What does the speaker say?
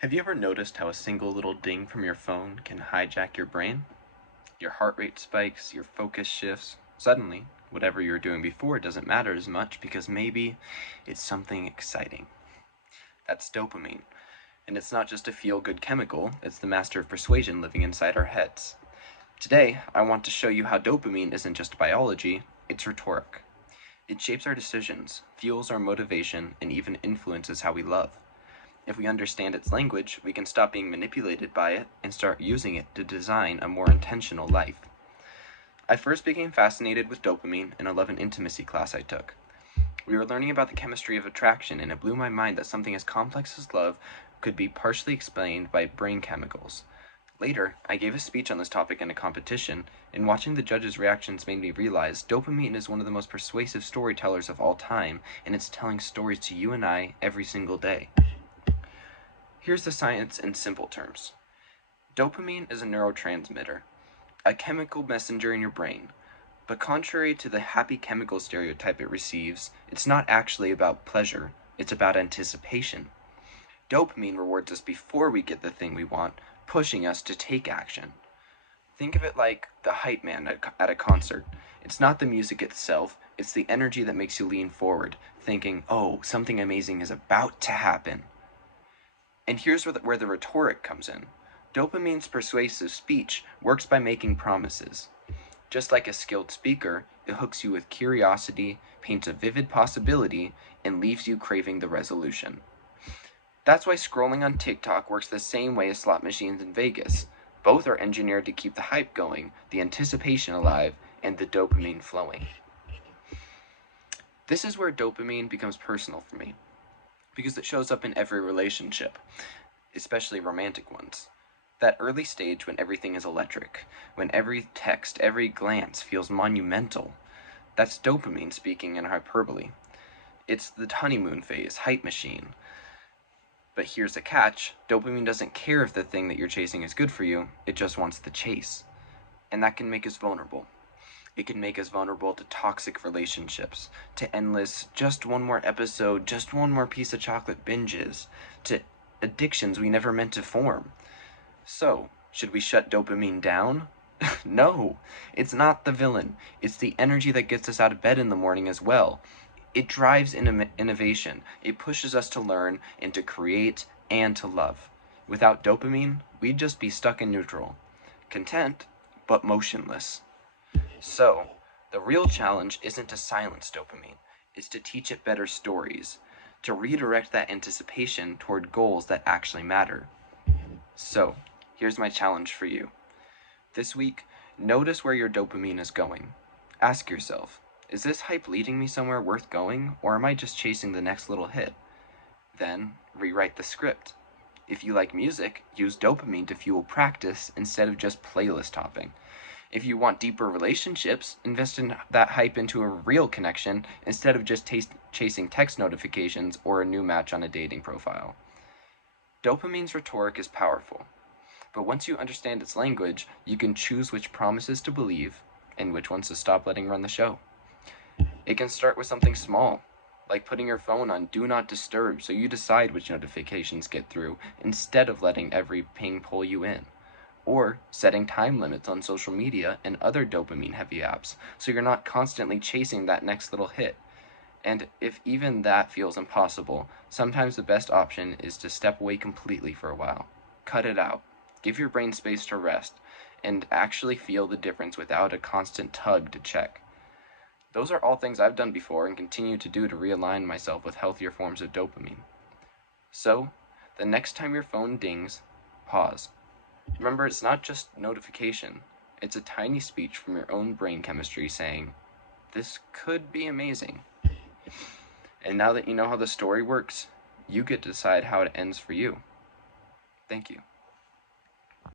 Have you ever noticed how a single little ding from your phone can hijack your brain? Your heart rate spikes, your focus shifts. Suddenly, whatever you were doing before doesn't matter as much because maybe it's something exciting. That's dopamine. And it's not just a feel-good chemical, it's the master of persuasion living inside our heads. Today, I want to show you how dopamine isn't just biology, it's rhetoric. It shapes our decisions, fuels our motivation, and even influences how we love. If we understand its language, we can stop being manipulated by it and start using it to design a more intentional life. I first became fascinated with dopamine in a love and intimacy class I took. We were learning about the chemistry of attraction, and it blew my mind that something as complex as love could be partially explained by brain chemicals. Later, I gave a speech on this topic in a competition, and watching the judges' reactions made me realize dopamine is one of the most persuasive storytellers of all time, and it's telling stories to you and I every single day. Here's the science in simple terms. Dopamine is a neurotransmitter, a chemical messenger in your brain. But contrary to the happy chemical stereotype it receives, it's not actually about pleasure, it's about anticipation. Dopamine rewards us before we get the thing we want, pushing us to take action. Think of it like the hype man at a concert. It's not the music itself, it's the energy that makes you lean forward, thinking, oh, something amazing is about to happen. And here's where the rhetoric comes in. Dopamine's persuasive speech works by making promises. Just like a skilled speaker, it hooks you with curiosity, paints a vivid possibility, and leaves you craving the resolution. That's why scrolling on TikTok works the same way as slot machines in Vegas. Both are engineered to keep the hype going, the anticipation alive, and the dopamine flowing. This is where dopamine becomes personal for me, because it shows up in every relationship, especially romantic ones. That early stage when everything is electric, when every text, every glance feels monumental. That's dopamine speaking in hyperbole. It's the honeymoon phase, hype machine. But here's the catch, dopamine doesn't care if the thing that you're chasing is good for you, it just wants the chase. And that can make us vulnerable. It can make us vulnerable to toxic relationships, to endless, just one more episode, just one more piece of chocolate binges, to addictions we never meant to form. So, should we shut dopamine down? No, it's not the villain. It's the energy that gets us out of bed in the morning as well. It drives innovation. It pushes us to learn and to create and to love. Without dopamine, we'd just be stuck in neutral. Content, but motionless. So, the real challenge isn't to silence dopamine, it's to teach it better stories, to redirect that anticipation toward goals that actually matter. So, here's my challenge for you. This week, notice where your dopamine is going. Ask yourself, is this hype leading me somewhere worth going, or am I just chasing the next little hit? Then, rewrite the script. If you like music, use dopamine to fuel practice instead of just playlist hopping. If you want deeper relationships, invest in that hype into a real connection instead of just chasing text notifications or a new match on a dating profile. Dopamine's rhetoric is powerful, but once you understand its language, you can choose which promises to believe and which ones to stop letting run the show. It can start with something small, like putting your phone on Do Not Disturb so you decide which notifications get through instead of letting every ping pull you in. Or setting time limits on social media and other dopamine-heavy apps so you're not constantly chasing that next little hit. And if even that feels impossible, sometimes the best option is to step away completely for a while. Cut it out. Give your brain space to rest and actually feel the difference without a constant tug to check. Those are all things I've done before and continue to do to realign myself with healthier forms of dopamine. So, the next time your phone dings, pause. Remember, it's not just notification. It's a tiny speech from your own brain chemistry saying, this could be amazing. And now that you know how the story works, you get to decide how it ends for you. Thank you.